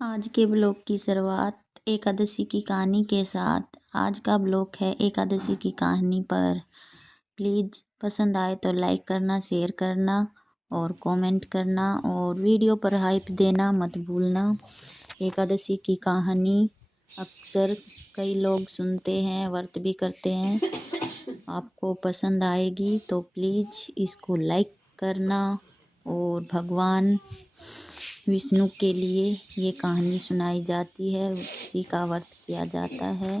आज के ब्लॉग की शुरुआत एकादशी की कहानी के साथ। आज का ब्लॉग है एकादशी की कहानी पर। प्लीज़ पसंद आए तो लाइक करना, शेयर करना और कमेंट करना और वीडियो पर हाइप देना मत भूलना। एकादशी की कहानी अक्सर कई लोग सुनते हैं, व्रत भी करते हैं। आपको पसंद आएगी तो प्लीज़ इसको लाइक करना। और भगवान विष्णु के लिए ये कहानी सुनाई जाती है, उसी का व्रत किया जाता है।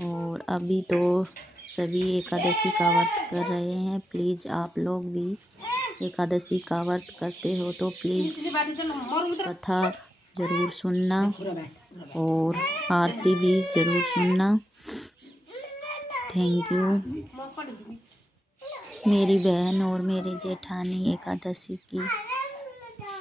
और अभी तो सभी एकादशी का व्रत कर रहे हैं। प्लीज़ आप लोग भी एकादशी का व्रत करते हो तो प्लीज़ कथा ज़रूर सुनना और आरती भी ज़रूर सुनना। Thank you. मेरी बहन और मेरी जेठानी एकादशी की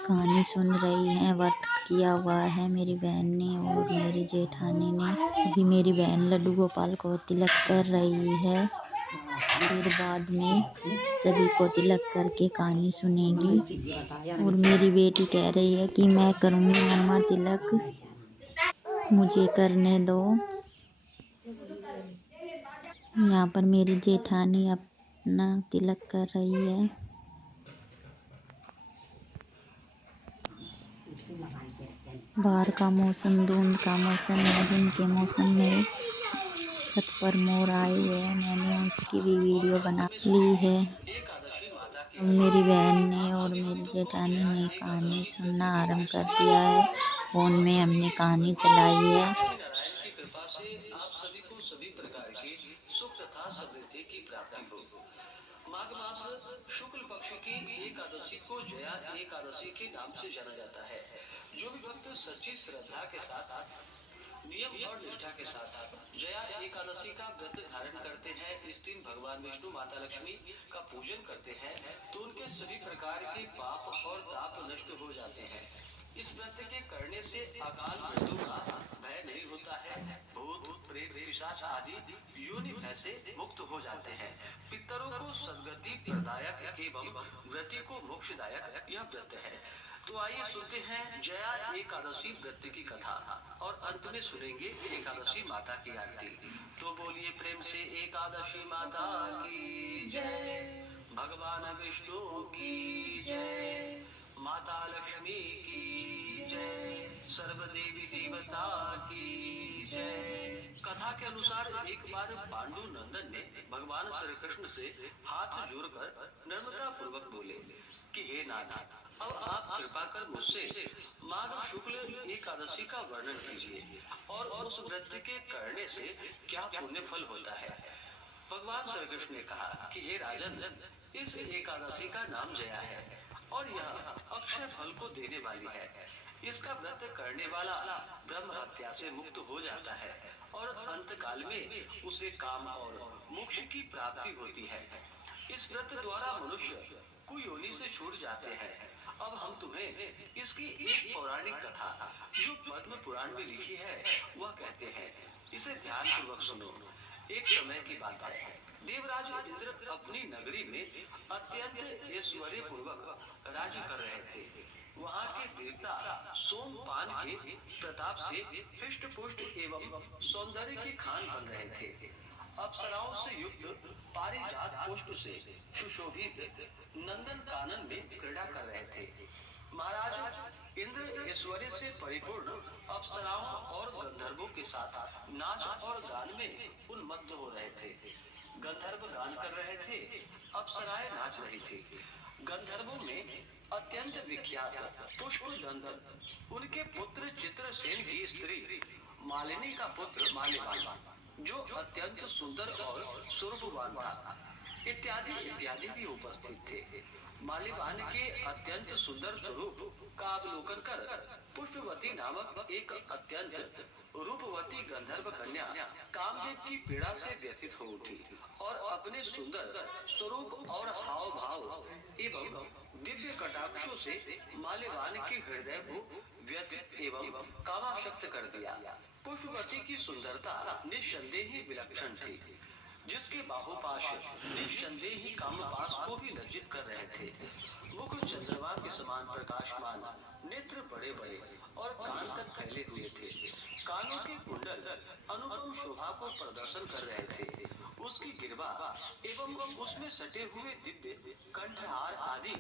कहानी सुन रही हैं। व्रत किया हुआ है मेरी बहन ने और मेरी जेठानी ने। अभी मेरी बहन लड्डू गोपाल को तिलक कर रही है, फिर बाद में सभी को तिलक करके कहानी सुनेगी। और मेरी बेटी कह रही है कि मैं करूँगी मम्मा तिलक, मुझे करने दो। यहाँ पर मेरी जेठानी अपना तिलक कर रही है। बाहर का मौसम धुंध का मौसम है। धुंध के मौसम में छत पर मोर आए हुए हैं, मैंने उसकी भी वीडियो बना ली है। मेरी बहन ने और मेरी जेठानी ने कहानी सुनना आरंभ कर दिया है। फोन में हमने कहानी चलाई है। माघ मास शुक्ल पक्ष की एकादशी को जया एकादशी के नाम से जाना जाता है। जो भी भक्त सच्ची श्रद्धा के साथ नियम और निष्ठा के साथ जया एकादशी का व्रत धारण करते हैं, इस दिन भगवान विष्णु माता लक्ष्मी का पूजन करते हैं, तो उनके सभी प्रकार के पाप और ताप नष्ट हो जाते हैं। इस व्रत के करने से अकाल मृत्यु का भय नहीं होता है। भूत प्रेत पिशाच आदि योनि भय से मुक्त हो जाते हैं। पितरों को सद्गति प्रदायक एवं व्रती को मोक्षदायक यह व्रत है। तो आइए सुनते हैं जया एकादशी व्रत की कथा और अंत में सुनेंगे एकादशी माता की आरती। तो बोलिए प्रेम से एकादशी माता की जय, भगवान विष्णु की जय, माता लक्ष्मी की जय, सर्व देवी देवता की जय। कथा के अनुसार एक बार पांडु नंदन ने भगवान श्री कृष्ण से हाथ जोड़कर नम्रता पूर्वक बोले कि हे नाथ, अब आप कृपा कर मुझसे माघ शुक्ल एकादशी का वर्णन कीजिए और उस व्रत के करने से क्या पुण्य फल होता है। भगवान श्री कृष्ण ने कहा कि हे राजन, इस एकादशी का नाम जया है और यह अक्षय फल को देने वाली है। इसका व्रत करने वाला ब्रह्म हत्या से मुक्त हो जाता है और अंत काल में उसे काम और मोक्ष की प्राप्ति होती है। इस व्रत द्वारा मनुष्य कुयोनि से छूट जाते हैं। अब हम तुम्हें इसकी एक पौराणिक कथा जो पद्म पुराण में लिखी है वह कहते हैं, इसे ध्यान पूर्वक सुनो। एक समय की बात है, देवराज इंद्र अपनी नगरी में अत्यंत ऐश्वर्य पूर्वक राज्य कर रहे थे। वहाँ के देवता सोमपान के प्रताप से हृष्ट पुष्ट एवं सौंदर्य के खान बन रहे थे। अप्सराओं से युक्त पारिजात पुष्प से सुशोभित नंदन कानन में क्रीड़ा कर रहे थे। महाराज इंद्र ऐश्वर्य से परिपूर्ण अप्सराओं और गंधर्वों के साथ नाच और गान में उन्मत्त हो रहे थे। गंधर्व गान कर रहे थे, अप्सराएं नाच रही थी। गंधर्वों में अत्यंत विख्यात पुष्पदंत उनके पुत्र चित्रसेन की स्त्री मालिनी का पुत्र माल्यवान, जो अत्यंत सुंदर और स्वरूपवान था, इत्यादि इत्यादि भी उपस्थित थे। माल्यवान के अत्यंत सुंदर स्वरूप का अवलोकन कर पुष्पवती नामक एक अत्यंत रूपवती गंधर्व कन्या कामदेव की पीड़ा से व्यथित हो उठी और अपने सुंदर स्वरूप और हाव भाव एवं दिव्य कटाक्षों से माल्यवान के हृदय को व्यथित एवं कामाशक्त कर दिया। पुष्पवती की सुंदरता निस्संदेह ही विलक्षण थी, जिसके बाहुपाश निस्संदेह ही कामपाश को भी लज्जित कर रहे थे। मुख चंद्रमा के समान प्रकाशमान, नेत्र बड़े बड़े और कान तक फैले हुए थे। कानों के कुंडल अनुपम शोभा को प्रदर्शन कर रहे थे। उसकी गिरवा एवं उसमें सटे हुए दिव्य कंठहार आदि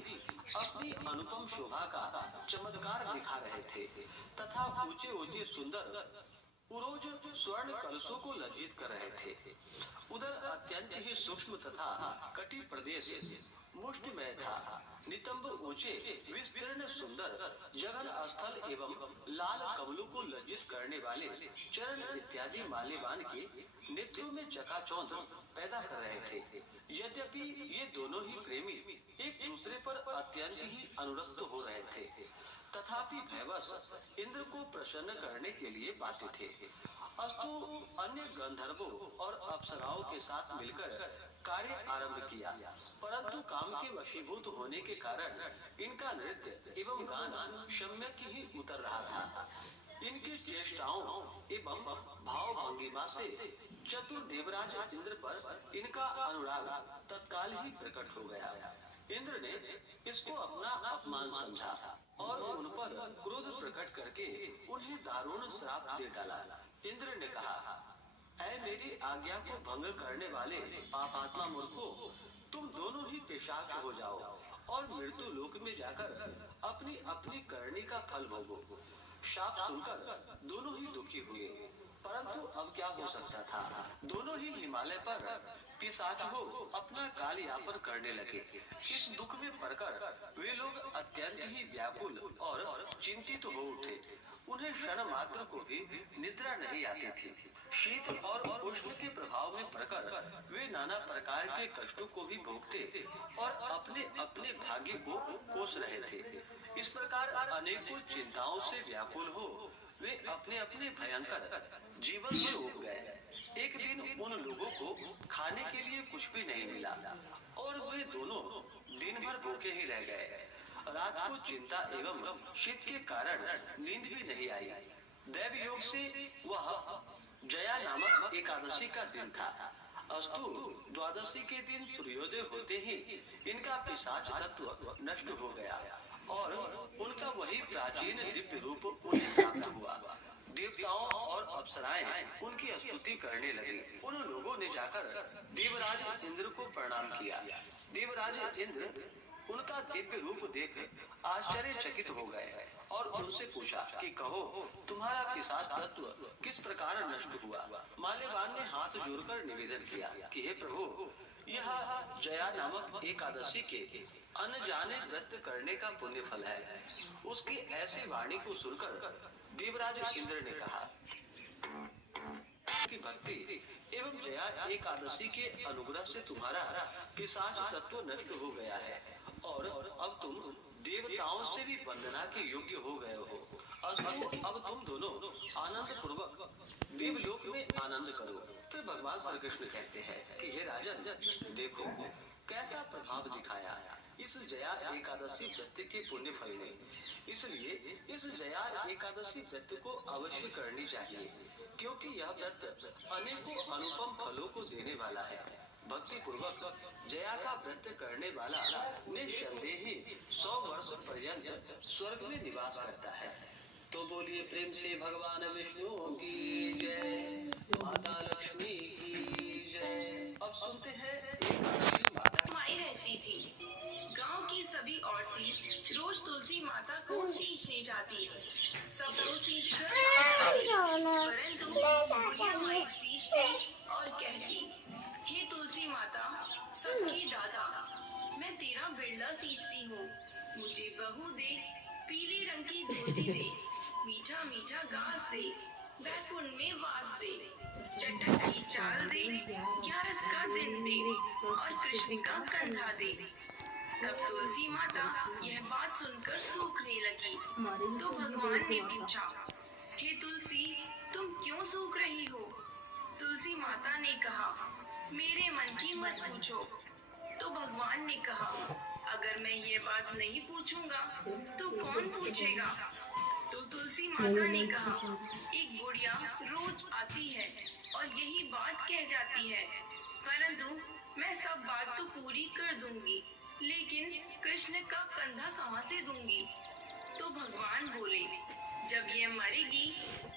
अपनी अनुपम शोभा का चमत्कार दिखा रहे थे तथा ऊंचे ऊंचे सुंदर पुरोज स्वर्ण कलशों को लज्जित कर रहे थे। उधर अत्यंत ही सूक्ष्म तथा कटी प्रदेश मुष्टिमय था। नितंब ऊंचे विस्तीर्ण सुंदर जगन स्थल एवं लाल कमलों को लज्जित करने वाले चरण इत्यादि माल्यवान के नेत्रों में चकाचौंध पैदा कर रहे थे। यद्यपि ये दोनों ही प्रेमी एक दूसरे पर अत्यंत ही अनुरक्त हो रहे थे, तथापि भयवश इंद्र को प्रसन्न करने के लिए बाध्य थे। अस्तु अन्य गंधर्वों और अप्सराओं के साथ मिलकर कार्य आरंभ किया, परंतु काम के वशीभूत होने के कारण इनका नृत्य एवं गान सम्यक ही उतर रहा था। इनकी चेष्टाओं एवं भाव भंगिमा से चतुर देवराज इंद्र पर इनका अनुराग तत्काल ही प्रकट हो गया। इंद्र ने इसको अपना अपमान समझा और उन पर क्रोध प्रकट करके उन्हें दारुण श्राप दे डाला। इंद्र ने कहा, ऐ मेरी आज्ञा को भंग करने वाले पापात्मा मूर्खों, तुम दोनों ही पेशाच हो जाओ और मृत्यु लोक में जाकर अपनी अपनी करनी का फल भोगो। शाप सुनकर दोनों ही दुखी हुए, परंतु अब क्या हो सकता था। दोनों ही हिमालय पर पिशाच हो अपना काल यापन करने लगे। इस दुख में पड़कर वे लोग अत्यंत ही व्याकुल और चिंतित हो उठे। उन्हें क्षण मात्र को भी निद्रा नहीं आती थी। शीत और उष्ण के प्रभाव में पड़कर वे नाना प्रकार के कष्टों को भी भोगते और अपने अपने भाग्य को कोस रहे थे। इस प्रकार अनेकों चिंताओं से व्याकुल हो वे अपने अपने भयंकर जीवन में उब गए। एक दिन उन लोगों को खाने के लिए कुछ भी नहीं मिला और वे दोनों दिन भर भूखे ही रह गए। रात को चिंता एवं शीत के कारण नींद भी नहीं आई। दैव योग से वह जया नामक एकादशी का दिन था। अस्तु द्वादशी के दिन सूर्योदय होते ही इनका पिशाच तत्व नष्ट हो गया और उनका वही प्राचीन दिव्य रूप उन्हें प्राप्त हुआ। देवताओं और अप्सराएं उनकी स्तुति करने लगे। उन लोगों ने जाकर देवराज इंद्र को प्रणाम किया। देवराज इंद्र उनका दिव्य रूप देख आश्चर्यचकित हो गए और उनसे पूछा कि कहो, तुम्हारा पिशाच तत्व किस प्रकार नष्ट हुआ। माल्यवान ने हाथ जोड़कर निवेदन किया कि हे प्रभु, यह जया नामक एकादशी के अनजाने व्रत करने का पुण्य फल है। उसकी ऐसी वाणी को सुनकर देवराज इंद्र ने कहा कि भक्ति एवं जया एकादशी के अनुग्रह से तुम्हारा पिशाच तत्व नष्ट हो गया है और अब तुम देवताओं से भी वंदना के योग्य हो गए हो। अस्तु अब तुम दोनों आनंद पूर्वक देवलोक में आनंद करो। फिर भगवान श्री कृष्ण कहते हैं कि हे राजन, देखो कैसा प्रभाव दिखाया इस जया एकादशी व्रत के पुण्य फल ने। इसलिए इस जया एकादशी व्रत को अवश्य करनी चाहिए, क्योंकि यह व्रत अनेकों अनुपम फलों को देने वाला है। भक्ति पूर्वक जया का व्रत करने वाला निसंदेह 100 वर्ष पर्यंत स्वर्ग में निवास करता है। तो बोलिए प्रेम से भगवान विष्णु की जय, माता लक्ष्मी की जय। अब सुनते हैं एकादशी माता। माई रहती थी। गांव की सभी औरतें रोज तुलसी माता को सींचने जाती। सब तो सींच कर आ जाती, परंतु बुढ़िया माई सींचती और कहती, हे तुलसी माता, सबकी दादा, मैं तेरा बिरला सींचती हूँ। मुझे बहू दे, पीले रंग की धोती दे, मीठा मीठा घास दे, बैकुंठ में वास दे, चटक की चाल दे, 11 का दिन दे और कृष्ण का कंधा दे। तब तुलसी माता यह बात सुनकर सूखने लगी। तो भगवान ने पूछा, हे तुलसी, तुम क्यों सूख रही हो? तुलसी माता ने कहा, मेरे मन की मत पूछो। तो भगवान ने कहा, अगर मैं ये बात नहीं पूछूंगा तो कौन पूछेगा? तो तुलसी माता ने कहा, एक बुढ़िया रोज आती है और यही बात कह जाती है, परंतु मैं सब बात तो पूरी कर दूंगी, लेकिन कृष्ण का कंधा कहाँ से दूंगी? तो भगवान बोले, जब ये मरेगी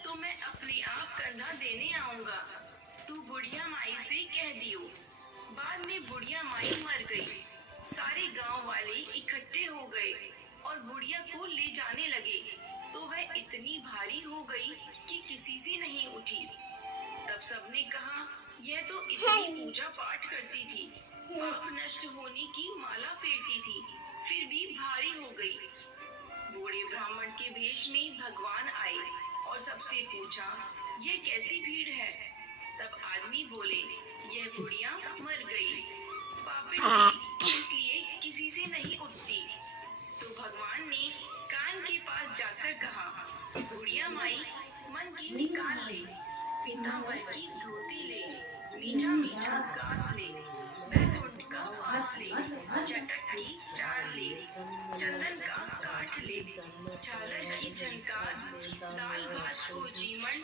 तो मैं अपने आप कंधा देने आऊंगा। तू बुढ़िया माई से कह दियो। बाद में बुढ़िया माई मर गई। सारे गांव वाले इकट्ठे हो गए और बुढ़िया को ले जाने लगे तो वह इतनी भारी हो गई कि किसी से नहीं उठी। तब सबने कहा, यह तो इतनी पूजा पाठ करती थी, पाप नष्ट होने की माला फेरती थी, फिर भी भारी हो गई। बूढ़े ब्राह्मण के भेष में भगवान आए और सबसे पूछा, यह कैसी भीड़ है? तब आदमी बोले, यह बुढ़िया मर गई, पापिन थी, इसलिए किसी से नहीं उठती। तो भगवान ने कान के पास जाकर कहा, बुढ़िया माई, मन की निकाल ले, पीतांबर की धोती ले, मीठा मीठा घास ले, बैकुंठ का वास ले, चटक की चाल ले, चंदन का काठ ले, झालर की झनकार, दाल भात को जीवन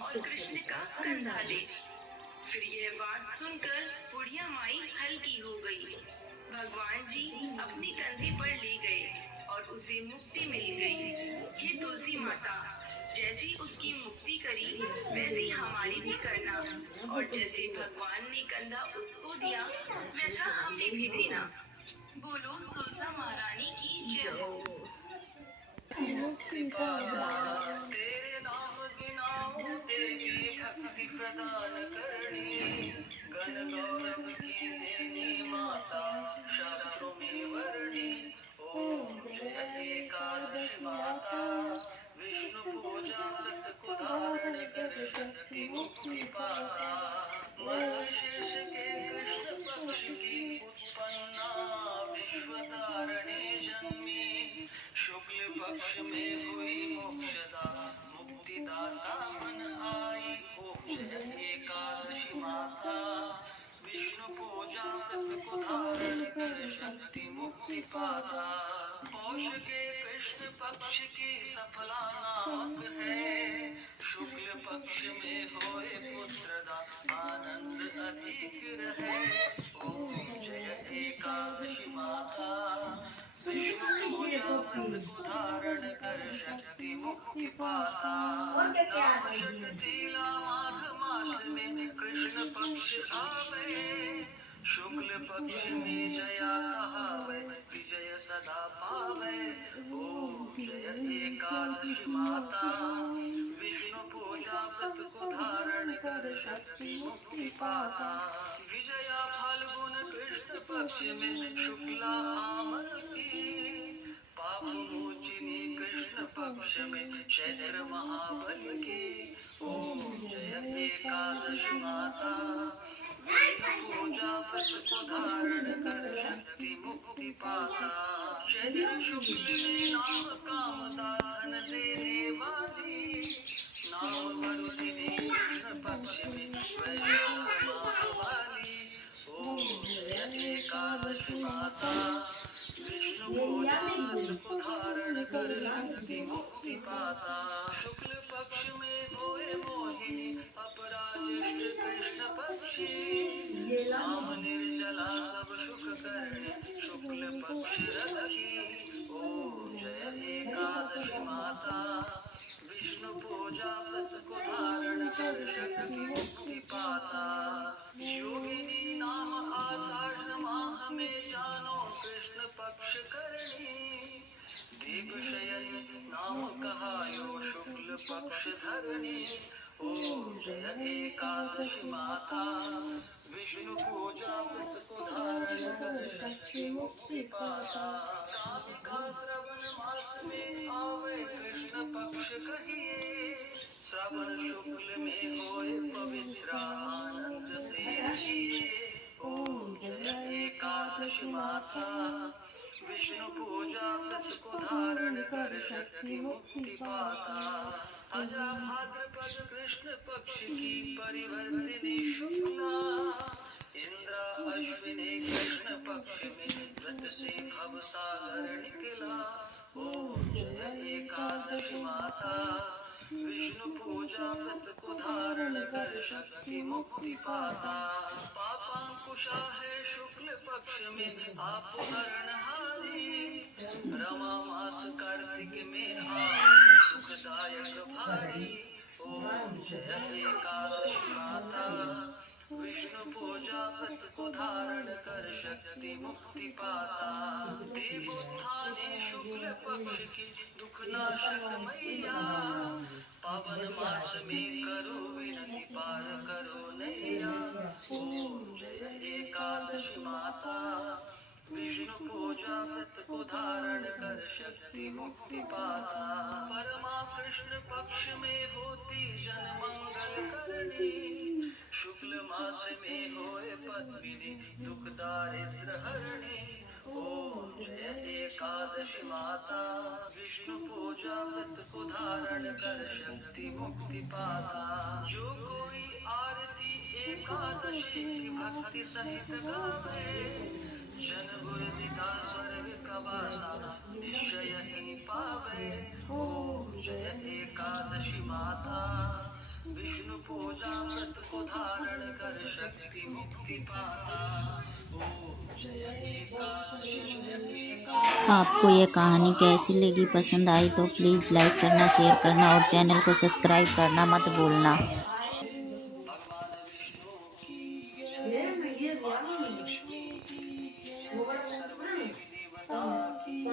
और कृष्ण का कंधा ले। फिर यह बात सुनकर बुढ़िया माई हल्की हो गई। भगवान जी अपने कंधे पर ले गए और उसे मुक्ति मिल गई। हे तुलसी माता, जैसी उसकी मुक्ति करी वैसी हमारी भी करना, और जैसे भगवान ने कंधा उसको दिया वैसा हमें भी देना। बोलो तुलसा महारानी की जय हो। तेरे नाम गिनाऊं तेरी भक्ति प्रदान करनी, गण गौरव की देनी माता शास्त्रों में वर्णी। ओम जय एकादशी माता, विष्णु पूजा व्रत को धारण कर शक्ति मुक्ति पाता। मर्गशीर्ष के कृष्ण पक्ष की उत्पन्ना विश्वतारिणी जन्मी, शुक्ल पक्ष में हुई मोक्षदा मुक्तिदाता मन आई। ओम जय एकादशी माता, विष्णु पूजा व्रत को धारण कर शक्ति मुक्ति पाता। पौष के कृष्ण पक्ष की सफला नामक है, शुक्ल पक्ष में होए पुत्रदा आनंद अधिक रहे। ओम जय एकादशी माता, विष्णु पूजा व्रत को धारण कर शक्ति मुक्ति पाता। नाम षटतीला माघ मास में कृष्ण पक्ष आवे, शुक्ल पक्ष में जया कहावे, विजय सदा पावे। ओम जय एकादशी माता, विष्णु पूजा व्रत को धारण कर शक्ति मुक्ति पाता। विजया फाल्गुन कृष्ण पक्ष में शुक्ला आमल की, पाप मोचिनी कृष्ण पक्ष में चैत्र महाबल की। ओम जय एकादशी माता, पूजा व्रत को धारण कर शक्ति मुक्ति पाता। चैत्र शुक्ल में नाम कामदा धन देने वाली, नाम मरुदिनी कृष्ण पक्ष में वैष्णव वाली। ओम जय एकादशी माता, विष्णु पूजा व्रत को धारण कर शक्ति मुक्ति पाता। शुक्ल पक्ष में होए मोहिनी अपराजिष्ट कृष्ण पक्षी, नाम निर्जला सब सुख करने शुक्ल पक्ष रखी। ओम जय एकादशी माता, विष्णु पूजा व्रत को धारण कर शक्ति मुक्ति पाता। योगिनी नाम आषाढ़ माह में जानो कृष्ण पक्ष करनी, देव शयन नाम कहायो शुक्ल पक्ष धरनी। ओम जय एकादशी माता, विष्णु पूजा व्रत को धारण कर शक्ति मुक्ति पाता। कामिका श्रवण मास में आवे कृष्ण पक्ष कहिए, श्रवण शुक्ल में होए पवित्र आनंद से रहिए। ओम जय एकादशी माता, विष्णु पूजा व्रत को धारण कर शक्ति मुक्ति पाता। अजा भाद्रपद कृष्ण पक्ष की परिवर्तिनी शुक्ला, इंद्र अश्विनी कृष्ण पक्ष में व्रत से भव सागर निकला। ओम जय एकादशी माता, विष्णु पूजा व्रत को धारण कर शक्ति मुक्ति पाता। पापांकुशा है शुक्ल पक्ष में आप हरणहारी, रमा मास कार्तिक में आप सुखदायक भारी। ओम जय एकादशी माता, विष्णु पूजा व्रत को धारण कर शक्ति मुक्ति पाता। देवोत्थाने शुक्ल पक्ष की दुख नाशक मैया, पावन मास में करो विनती पार करो नैया। ओम जय एकादशी माता, विष्णु पूजा व्रत को धारण कर शक्ति मुक्ति पाता। परमा कृष्ण पक्ष में होती जन मंगल करनी, शुक्ल मास में होए पद्मिनी दुख दारिद्र हरणी। ओम जय एकादशी माता, विष्णु पूजा व्रत को धारण कर शक्ति मुक्ति पाता। जो कोई आरती एकादशी की भक्ति सहित गावे, जन गुर पिता स्वर्ग का वासा निश्चय ही पावे। ओम जय एकादशी माता, विष्णु पूजा व्रत को धारण कर शक्ति मुक्ति पाता। ओम जय एकादशी जय एकादशी। आपको ये कहानी कैसी लगी, पसंद आई तो प्लीज़ लाइक करना, शेयर करना और चैनल को सब्सक्राइब करना मत भूलना। भगवान विष्णु की जय, माता लक्ष्मी की जय, सर्वदेवी देवता की जय।